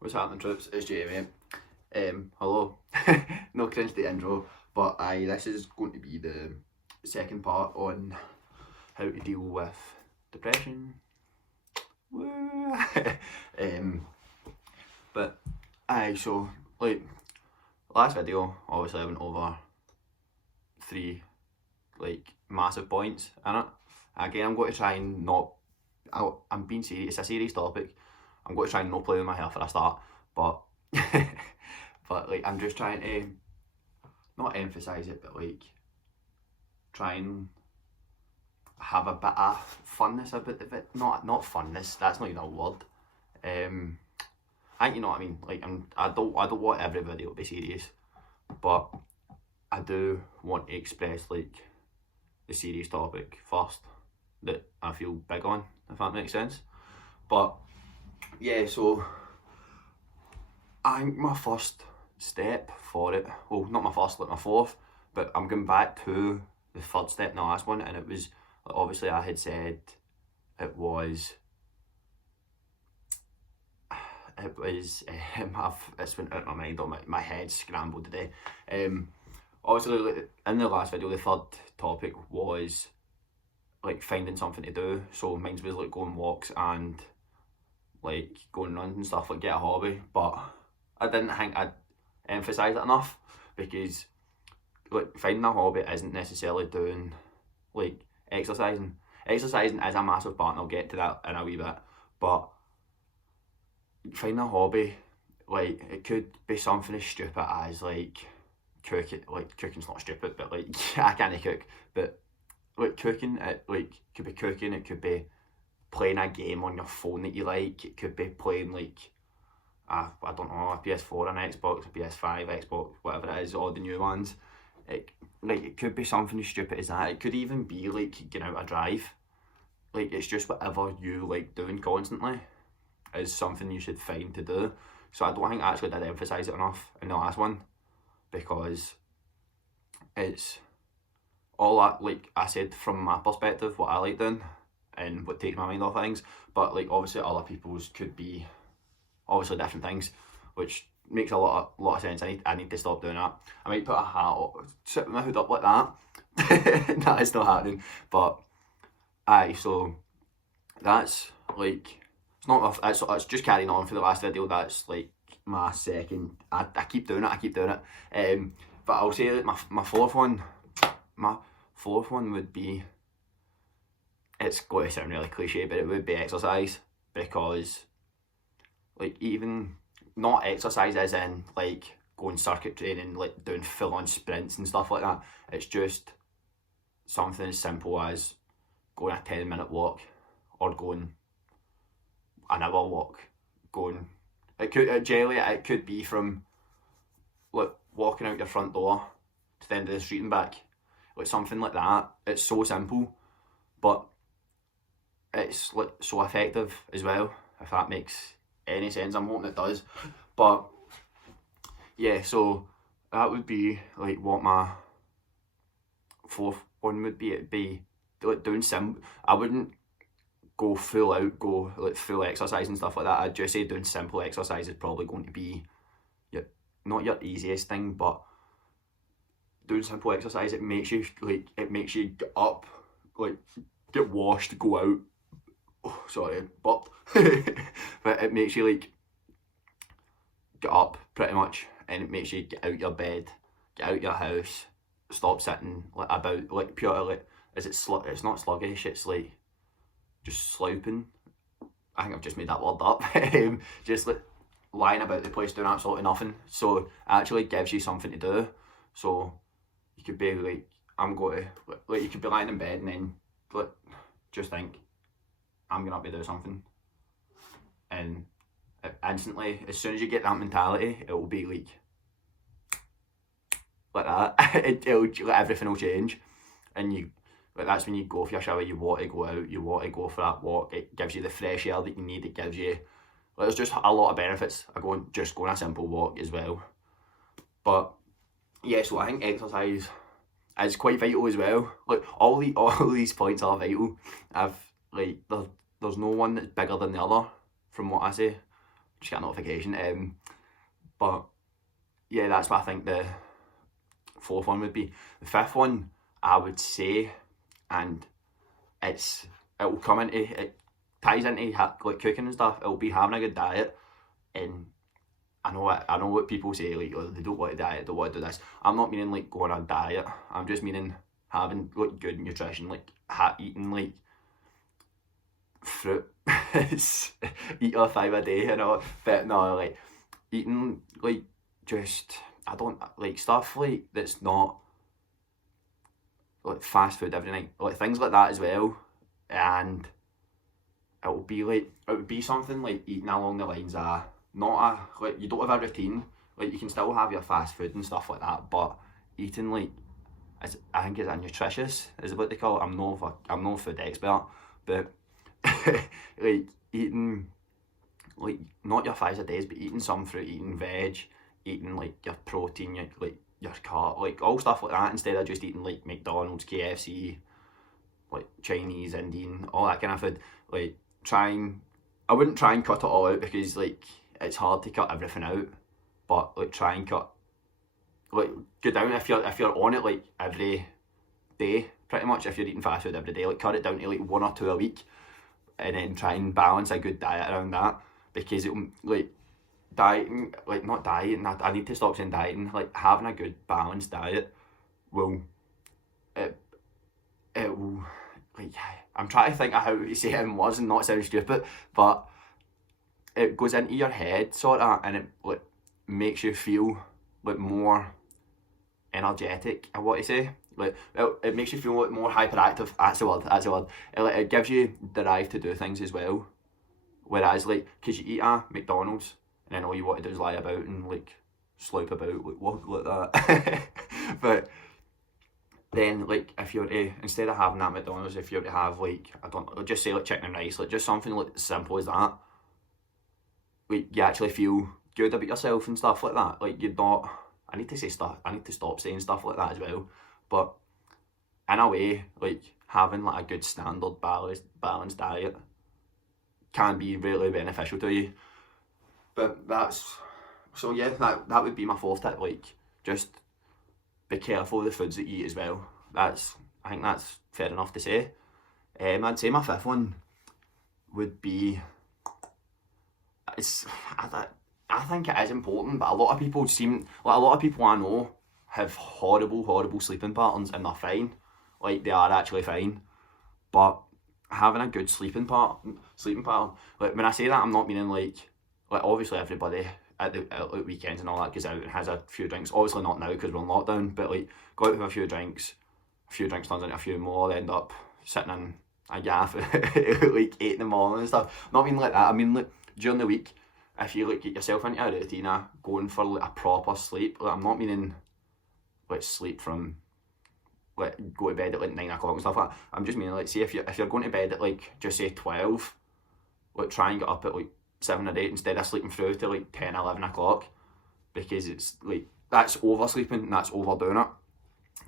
What's happening, troops? It's Jamie. Hello. No cringe the intro, but this is going to be the second part on how to deal with depression. Woo. But so like last video, obviously I went over three massive points in it. Again, I'm going to try and not. I'm being serious. It's a serious topic. I'm going to try and not play with my hair for a start, but I'm just trying to not emphasise it, but try and have a bit of funness about it. Not funness. That's not even a word. I think you know what I mean. I don't want every video to be serious, but I do want to express the serious topic first that I feel big on, if that makes sense. But yeah, so I think my first step for it, well, not my first, my fourth, but I'm going back to the third step in the last one, and it was, obviously I had said it was, it's been out of my mind, or my head scrambled today. Obviously, in the last video, the third topic was finding something to do. So mine was going walks and going runs and stuff, get a hobby. But I didn't think I'd emphasise it enough, because finding a hobby isn't necessarily doing exercising. Exercising is a massive part, and I'll get to that in a wee bit. But finding a hobby, it could be something as stupid as cooking. Cooking's not stupid, but I can't cook. But cooking, it could be cooking. It could be playing a game on your phone that you like. It could be playing I don't know, a PS4, an Xbox, a PS5, Xbox, whatever it is, all the new ones. It could be something as stupid as that. It could even be getting out a drive. It's just whatever you like doing constantly is something you should find to do. So I don't think I actually did emphasise it enough in the last one, because it's all that, I said, from my perspective, what I like doing and what takes my mind off things. But obviously other people's could be obviously different things, which makes a lot of sense. I need to stop doing that. I might put a hat up, sit with my hood up like that. That is not happening. But so that's it's just carrying on for the last video. That's my second. I keep doing it. But I'll say that my fourth one would be, it's going to sound really cliche, but it would be exercise. Because even not exercise as in going circuit training, doing full on sprints and stuff like that. It's just something as simple as going a 10-minute walk, or going an hour walk. It could be from walking out your front door to the end of the street and back, something like that. It's so simple, but it's so effective as well, if that makes any sense. I'm hoping it does. But yeah, so that would be what my fourth one would be. It'd be doing I wouldn't go full out, full exercise and stuff like that. I'd just say doing simple exercise is probably going to be not your easiest thing, but doing simple exercise, it makes you get up, get washed, go out. Oh, sorry, but but it makes you get up pretty much, and it makes you get out your bed, get out your house, stop sitting about pure it's not sluggish, it's just sloughing. I think I've just made that word up. Just lying about the place doing absolutely nothing. So it actually gives you something to do. So you could be I'm going to you could be lying in bed and then just think, I'm gonna have to do something, and instantly, as soon as you get that mentality, it will be like that. Everything will change, and that's when you go for your shower. You want to go out. You want to go for that walk. It gives you the fresh air that you need. It gives you there's just a lot of benefits of going a simple walk as well. But yeah, so I think exercise is quite vital as well. All these points are vital. There's no one that's bigger than the other, from what I say. just got a notification. But yeah, that's what I think the fourth one would be. The fifth one, I would say, and it'll come into, it ties into like cooking and stuff. It'll be having a good diet. And I know what people say, like, oh, they don't want to diet, don't want to do this. I'm not meaning like going on a diet. I'm just meaning having like good nutrition, like eating like fruit. Eat a 5 a day, you know. But no, like eating like just, I don't like stuff like that's not like fast food every night, like things like that as well. And it would be something like eating along the lines of not a, like, you don't have a routine, like you can still have your fast food and stuff like that, but eating like, I think it's a nutritious is what they call it. I'm no food expert, but like eating like not your 5 a days, but eating some fruit, eating veg, eating like your protein, your carb, like all stuff like that, instead of just eating like McDonald's, KFC, like Chinese, Indian, all that kind of food. Like I wouldn't try and cut it all out, because like it's hard to cut everything out, but like try and cut, like go down if you're on it like every day, pretty much. If you're eating fast food every day, like cut it down to like 1 or 2 a week, and then try and balance a good diet around that, because it like dieting, like not dieting, I need to stop saying dieting, like having a good balanced diet will, it will, like, I'm trying to think of how to say it in words and not sound stupid, but it goes into your head sort of, and it like makes you feel like more energetic, I want to say. Like it makes you feel like more hyperactive. That's the word. It gives you the drive to do things as well. Whereas like, because you eat a McDonald's and then all you want to do is lie about and like slope about, like walk like that. But then like, if you're to, instead of having that McDonald's, if you're to have like, I don't know, just say like chicken and rice, like just something like simple as that, like you actually feel good about yourself and stuff like that. Like you're not, I need to stop saying stuff like that as well. But in a way, like having like a good standard balanced diet can be really beneficial to you. But so yeah, that would be my fourth tip. Like, just be careful of the foods that you eat as well. I think that's fair enough to say. I'd say my fifth one would be, I think it is important, but a lot of people I know have horrible sleeping patterns, and they're fine. Like, they are actually fine. But having a good sleeping pattern, like when I say that, I'm not meaning like obviously everybody at the weekends and all that goes out and has a few drinks. Obviously not now because we're in lockdown, but like go out with a few drinks turns into a few more, end up sitting in a gaff at like 8 in the morning and stuff. Not mean like that. I mean like during the week, if you like get yourself into a routine of going for like a proper sleep, like I'm not meaning like sleep from like go to bed at like 9 o'clock and stuff like that. I'm just meaning like, say if you're going to bed at like just say 12, like try and get up at like 7 or 8 instead of sleeping through to like 10, 11 o'clock, because it's like that's oversleeping and that's overdoing it.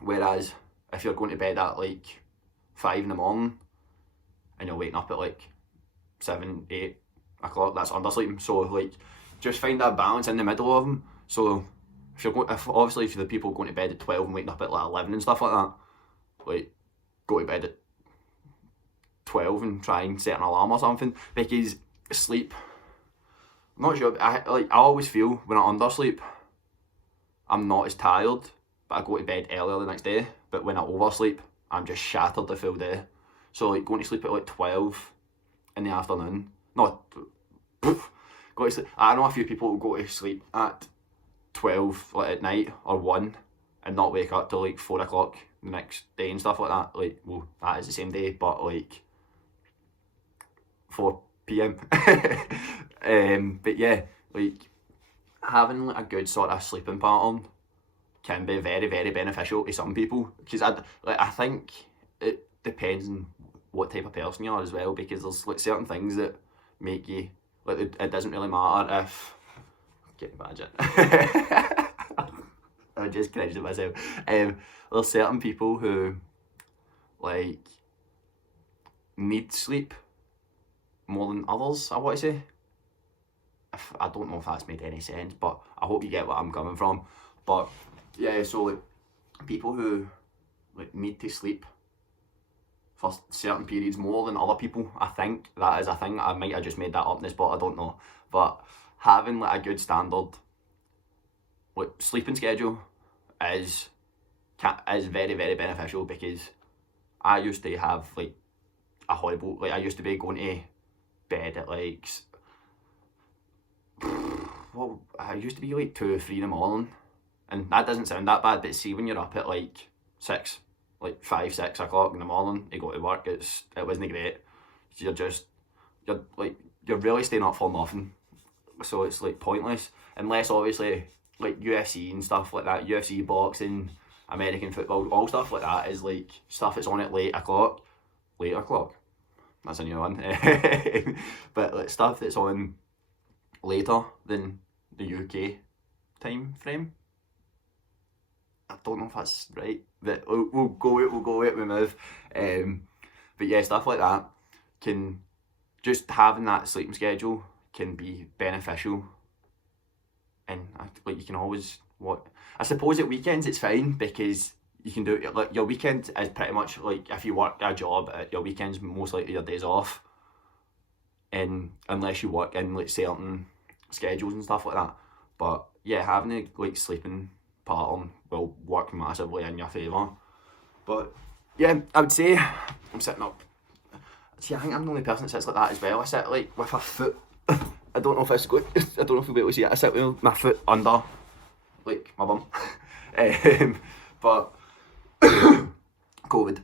Whereas if you're going to bed at like 5 in the morning and you're waking up at like 7, 8 o'clock, that's undersleeping. So like just find that balance in the middle of them. So if you're the people going to bed at 12 and waking up at like 11 and stuff like that, like go to bed at 12 and try and set an alarm or something, because sleep, I'm not sure, I always feel when I undersleep I'm not as tired, but I go to bed earlier the next day. But when I oversleep, I'm just shattered the full day. So like going to sleep at like 12 in the afternoon, go to sleep. I know a few people who go to sleep at 12 like at night or 1 and not wake up till like 4 o'clock the next day and stuff like that. Like, well, that is the same day, but like 4 p.m. But yeah, like having like a good sort of sleeping pattern can be very, very beneficial to some people, because I think it depends on what type of person you are as well, because there's like certain things that make you like, it doesn't really matter if get the budget. I just cringed at myself. There's certain people who like need sleep more than others, I want to say. I don't know if that's made any sense, but I hope you get what I'm coming from. But yeah, so like people who like need to sleep for certain periods more than other people, I think that is a thing. I might have just made that up in the spot, I don't know. But having like a good standard like sleeping schedule is very, very beneficial, because I used to have like a horrible, like I used to be going to bed at like well, I used to be like 2 or 3 in the morning, and that doesn't sound that bad, but see when you're up at like 6, like 5, 6 o'clock in the morning to go to work, it wasn't great. You're really staying up for nothing, so it's like pointless, unless obviously like UFC and stuff like that, UFC, boxing, American football, all stuff like that is like stuff that's on at late o'clock, that's a new one. But like stuff that's on later than the UK time frame, I don't know if that's right, but we'll go with it, we move. But yeah, stuff like that can, just having that sleeping schedule can be beneficial, and like you can always, I suppose at weekends it's fine, because you can do it, like your weekend is pretty much like, if you work a job, your weekend's most likely your days off, and unless you work in like certain schedules and stuff like that. But yeah, having a like sleeping pattern will work massively in your favour. But yeah, I would say I'm sitting up. See, I think I'm the only person that sits like that as well. I sit like with a foot, I don't know if it's good, I don't know if you'll be able to see it, I sit with my foot under like my bum. But COVID.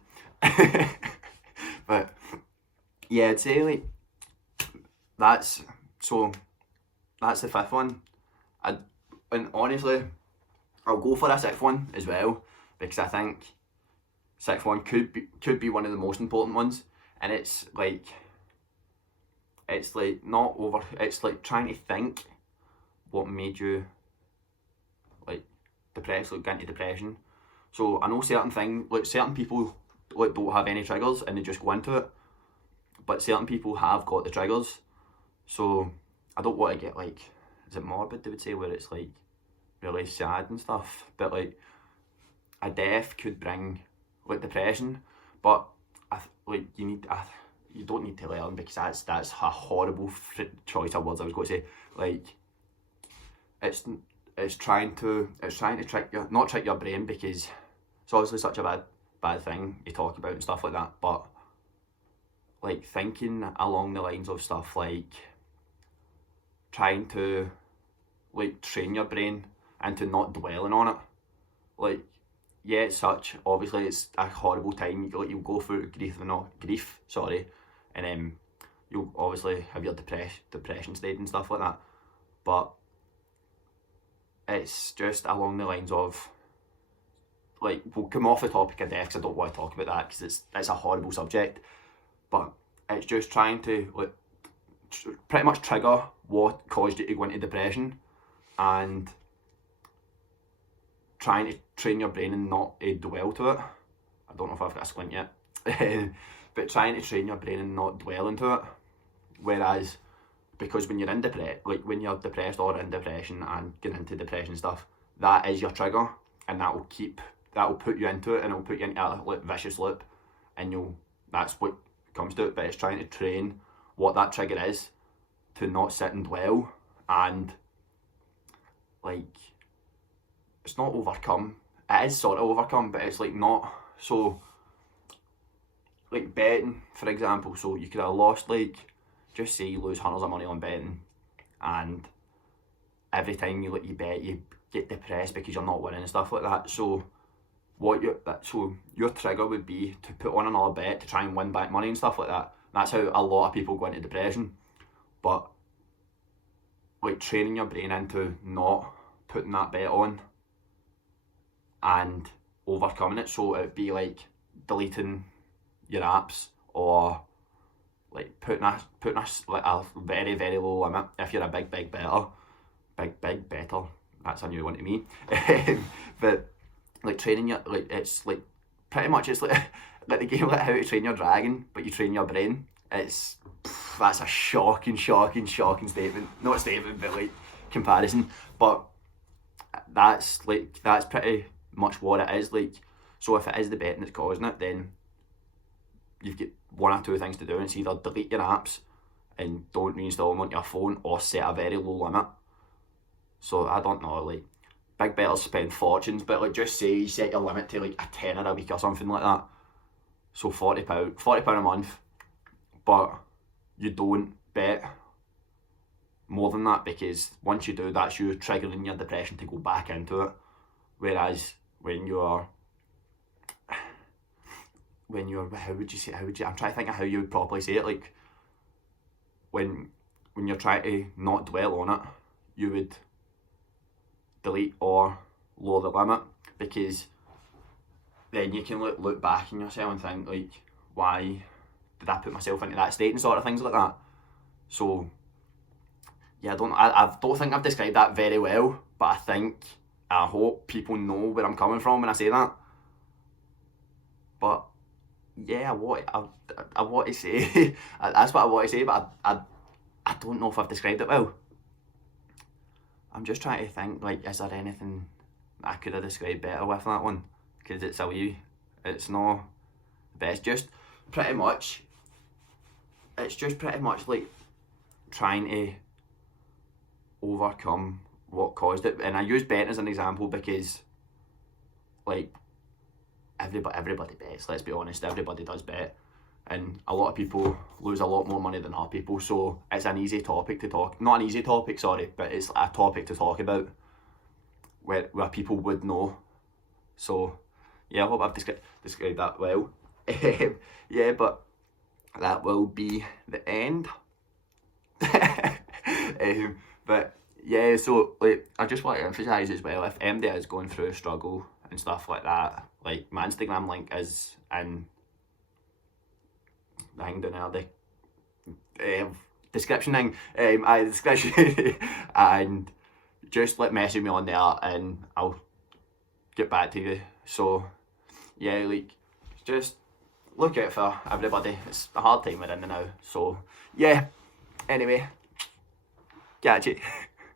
But yeah, I'd say like that's the 5th one. And honestly, I'll go for a 6th one as well, because I think 6th one could be one of the most important ones, and it's like not over. It's like trying to think what made you like depressed, like get into depression. So I know certain people like don't have any triggers and they just go into it, but certain people have got the triggers. So I don't want to get like, is it morbid they would say, where it's like really sad and stuff, but like a death could bring like depression, but you don't need to learn, because that's a horrible choice of words I was going to say. Like it's trying to not trick your brain, because it's obviously such a bad thing to talk about and stuff like that, but like thinking along the lines of stuff like trying to like train your brain into not dwelling on it. Like yeah, obviously it's a horrible time, you'll go through grief, and you'll obviously have your depression stage and stuff like that, but it's just along the lines of like, we'll come off the topic of death because I don't want to talk about that, because it's a horrible subject, but it's just trying to like pretty much trigger what caused you to go into depression, and trying to train your brain and not dwell to it. I don't know if I've got a squint yet. But trying to train your brain and not dwell into it. Whereas, because when you're when you're depressed or in depression and getting into depression stuff, that is your trigger, and that will put you into it, and it'll put you into a like vicious loop, and that's what comes to it. But it's trying to train what that trigger is to not sit and dwell, and like it's not overcome. It is sort of overcome, but it's like not so. Like betting, for example, so you could have lost, like, just say you lose hundreds of money on betting, and every time you bet you get depressed because you're not winning and stuff like that. So your trigger would be to put on another bet to try and win back money and stuff like that. That's how a lot of people go into depression. But like training your brain into not putting that bet on and overcoming it, so it'd be like deleting your apps, or like putting a very, very low limit if you're a big better. That's a new one to me. But like training it's like pretty much it's like like the game like How to Train Your Dragon, but you train your brain. That's a shocking statement. Not statement, but like comparison. But that's pretty much what it is. Like, so if it is the betting that's causing it, then you've got one or two things to do. And it's either delete your apps and don't reinstall them onto your phone, or set a very low limit. So I don't know, like, big bettors spend fortunes, but like, just say you set your limit to like a tenner a week or something like that. So £40 a month, but you don't bet more than that, because once you do, that's you triggering your depression to go back into it. Whereas when you're how would you I'm trying to think of how you would properly say it, like when you're trying to not dwell on it, you would delete or lower the limit, because then you can look back in yourself and think, like, why did I put myself into that state, and sort of things like that. So yeah, I don't think I've described that very well, but I hope people know where I'm coming from when I say that. But yeah, I want to say that's what I want to say, but I don't know if I've described it well. I'm just trying to think, like, is there anything I could have described better with that one? Because it's not the best. Just pretty much, it's just pretty much like trying to overcome what caused it. And I use betting as an example because, like, everybody bets, let's be honest, everybody does bet. And a lot of people lose a lot more money than other people, so it's an easy topic to talk. Not an easy topic, sorry, but it's a topic to talk about where people would know. So yeah, I hope I've described that well. Yeah, but that will be the end. But yeah, so like, I just want to emphasise as well, if MD is going through a struggle and stuff like that, like, my Instagram link is in the thing down there, the description thing, description, and just like message me on there and I'll get back to you. So yeah, like, just look out for everybody. It's a hard time we're in now. So yeah, anyway, catch you.